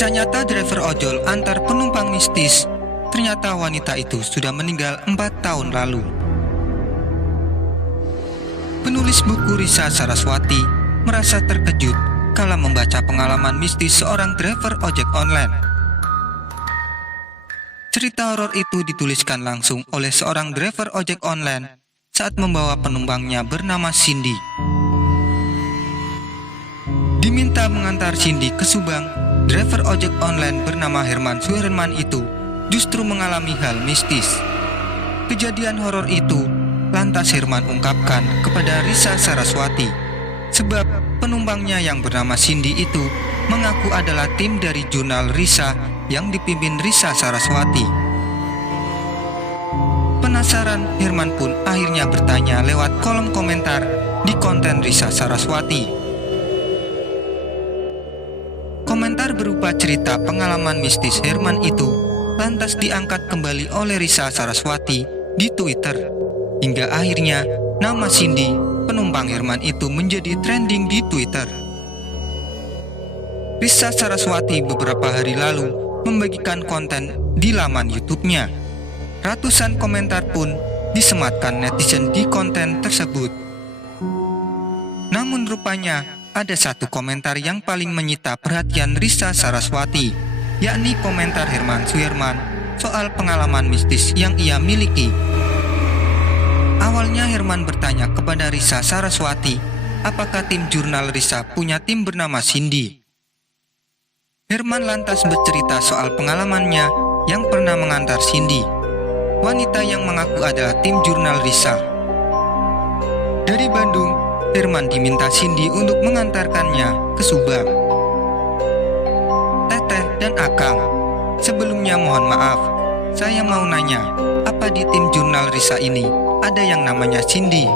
Kisah nyata driver ojol antar penumpang mistis. Ternyata wanita itu sudah meninggal 4 tahun lalu. Penulis buku Risa Saraswati merasa terkejut kala membaca pengalaman mistis seorang driver ojek online. Cerita horor itu dituliskan langsung oleh seorang driver ojek online saat membawa penumpangnya bernama Cindy. Diminta mengantar Cindy ke Subang, driver ojek online bernama Herman Suherman itu justru mengalami hal mistis. Kejadian horor itu lantas Herman ungkapkan kepada Risa Saraswati, sebab penumpangnya yang bernama Cindy itu mengaku adalah tim dari jurnal Risa yang dipimpin Risa Saraswati. Penasaran, Herman pun akhirnya bertanya lewat kolom komentar di konten Risa Saraswati. Komentar berupa cerita pengalaman mistis Herman itu lantas diangkat kembali oleh Risa Saraswati di Twitter. Hingga akhirnya nama Cindy, penumpang Herman itu menjadi trending di Twitter. Risa Saraswati beberapa hari lalu membagikan konten di laman YouTube-nya. Ratusan komentar pun disematkan netizen di konten tersebut. Namun rupanya ada satu komentar yang paling menyita perhatian Risa Saraswati, yakni komentar Herman Suherman soal pengalaman mistis yang ia miliki. Awalnya Herman bertanya kepada Risa Saraswati, apakah tim jurnal Risa punya tim bernama Cindy. Herman lantas bercerita soal pengalamannya yang pernah mengantar Cindy, wanita yang mengaku adalah tim jurnal Risa. Dari Bandung, Herman diminta Cindy untuk mengantarkannya ke Subang. Teteh dan Akang, sebelumnya mohon maaf, saya mau nanya, apa di tim jurnal Risa ini ada yang namanya Cindy?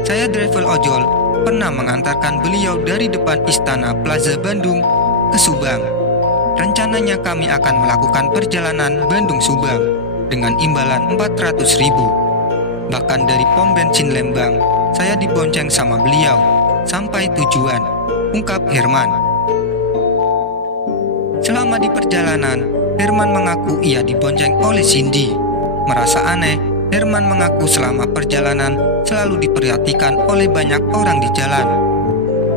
Saya driver ojol, pernah mengantarkan beliau dari depan Istana Plaza Bandung ke Subang. Rencananya kami akan melakukan perjalanan Bandung-Subang dengan imbalan 400.000. Bahkan dari pom bensin Lembang, saya dibonceng sama beliau sampai tujuan, ungkap Herman. Selama di perjalanan, Herman mengaku ia dibonceng oleh Cindy. Merasa aneh, Herman mengaku selama perjalanan selalu diperhatikan oleh banyak orang di jalan.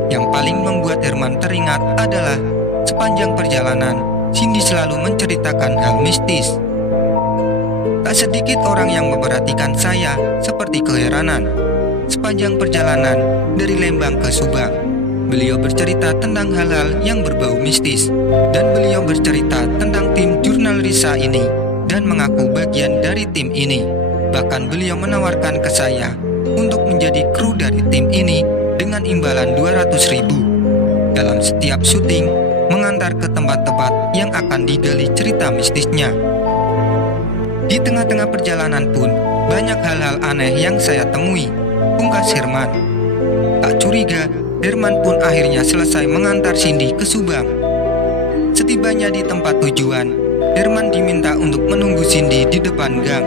Yang paling membuat Herman teringat adalah sepanjang perjalanan, Cindy selalu menceritakan hal mistis. Tak sedikit orang yang memperhatikan saya seperti keheranan. Sepanjang perjalanan dari Lembang ke Subang, beliau bercerita tentang hal-hal yang berbau mistis, dan beliau bercerita tentang tim jurnal Risa ini dan mengaku bagian dari tim ini. Bahkan beliau menawarkan ke saya untuk menjadi kru dari tim ini dengan imbalan 200.000 dalam setiap syuting, mengantar ke tempat-tempat yang akan digali cerita mistisnya. Di tengah-tengah perjalanan pun banyak hal-hal aneh yang saya temui, pungkas Herman. Tak curiga, Herman pun akhirnya selesai mengantar Cindy ke Subang. Setibanya di tempat tujuan, Herman diminta untuk menunggu Cindy di depan gang.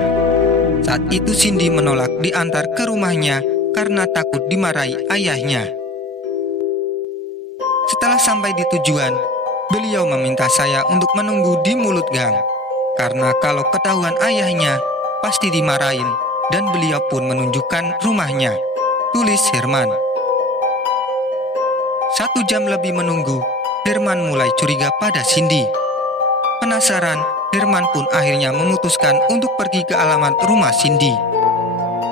Saat itu Cindy menolak diantar ke rumahnya karena takut dimarahi ayahnya. Setelah sampai di tujuan, beliau meminta saya untuk menunggu di mulut gang, karena kalau ketahuan ayahnya pasti dimarahin, dan beliau pun menunjukkan rumahnya, tulis Herman. 1 jam lebih menunggu, Herman mulai curiga pada Cindy. Penasaran, Herman pun akhirnya memutuskan untuk pergi ke alamat rumah Cindy.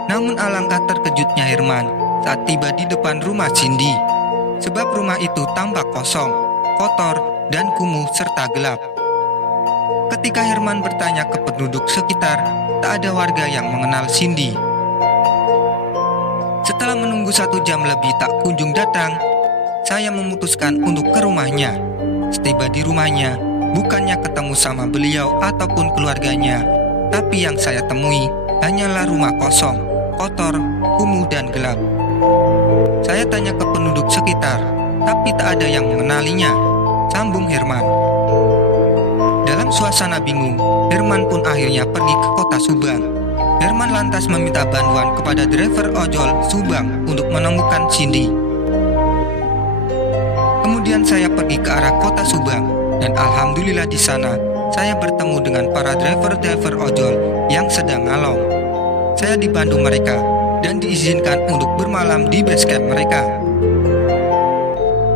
Namun alangkah terkejutnya Herman saat tiba di depan rumah Cindy, sebab rumah itu tampak kosong, kotor, dan kumuh serta gelap. Ketika Herman bertanya ke penduduk sekitar, tak ada warga yang mengenal Cindy. Setelah menunggu 1 jam lebih tak kunjung datang, saya memutuskan untuk ke rumahnya. Setiba di rumahnya, bukannya ketemu sama beliau ataupun keluarganya, tapi yang saya temui hanyalah rumah kosong, kotor, kumuh, dan gelap. Saya tanya ke penduduk sekitar, tapi tak ada yang mengenalinya, sambung Herman. Dalam suasana bingung, Herman pun akhirnya pergi ke kota Subang. Herman lantas meminta bantuan kepada driver ojol Subang untuk menemukan Cindy. Kemudian saya pergi ke arah kota Subang Dan alhamdulillah di sana saya bertemu dengan para driver-driver ojol yang sedang ngalong. Saya dibantu mereka dan diizinkan untuk bermalam di base camp mereka.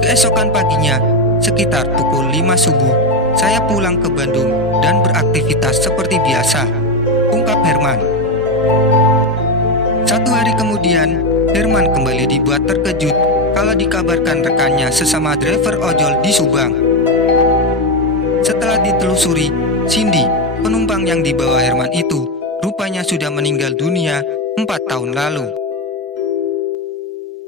Keesokan paginya, sekitar pukul 5 subuh, saya pulang ke Bandung dan beraktivitas seperti biasa, ungkap Herman. 1 hari kemudian, Herman kembali dibuat terkejut kala dikabarkan rekannya sesama driver ojol di Subang. Setelah ditelusuri, Cindy, penumpang yang dibawa Herman itu, rupanya sudah meninggal dunia 4 tahun lalu.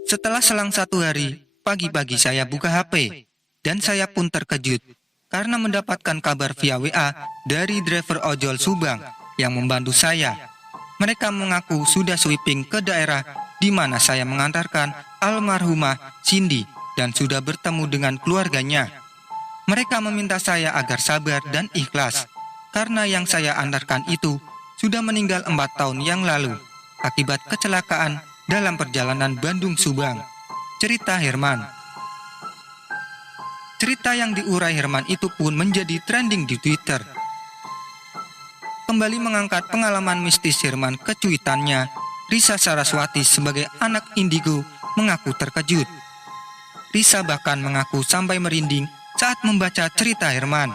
Setelah selang 1 hari, pagi-pagi saya buka HP, dan saya pun terkejut karena mendapatkan kabar via WA dari driver ojol Subang yang membantu saya. Mereka mengaku sudah sweeping ke daerah di mana saya mengantarkan almarhumah Cindy dan sudah bertemu dengan keluarganya. Mereka meminta saya agar sabar dan ikhlas, karena yang saya antarkan itu sudah meninggal 4 tahun yang lalu akibat kecelakaan dalam perjalanan Bandung-Subang. Cerita Herman. Cerita yang diurai Herman itu pun menjadi trending di Twitter. Kembali mengangkat pengalaman mistis Herman ke cuitannya, Risa Saraswati sebagai anak indigo mengaku terkejut. Risa bahkan mengaku sampai merinding saat membaca cerita Herman.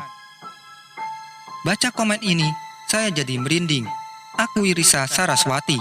Baca komen ini, saya jadi merinding, akui Risa Saraswati.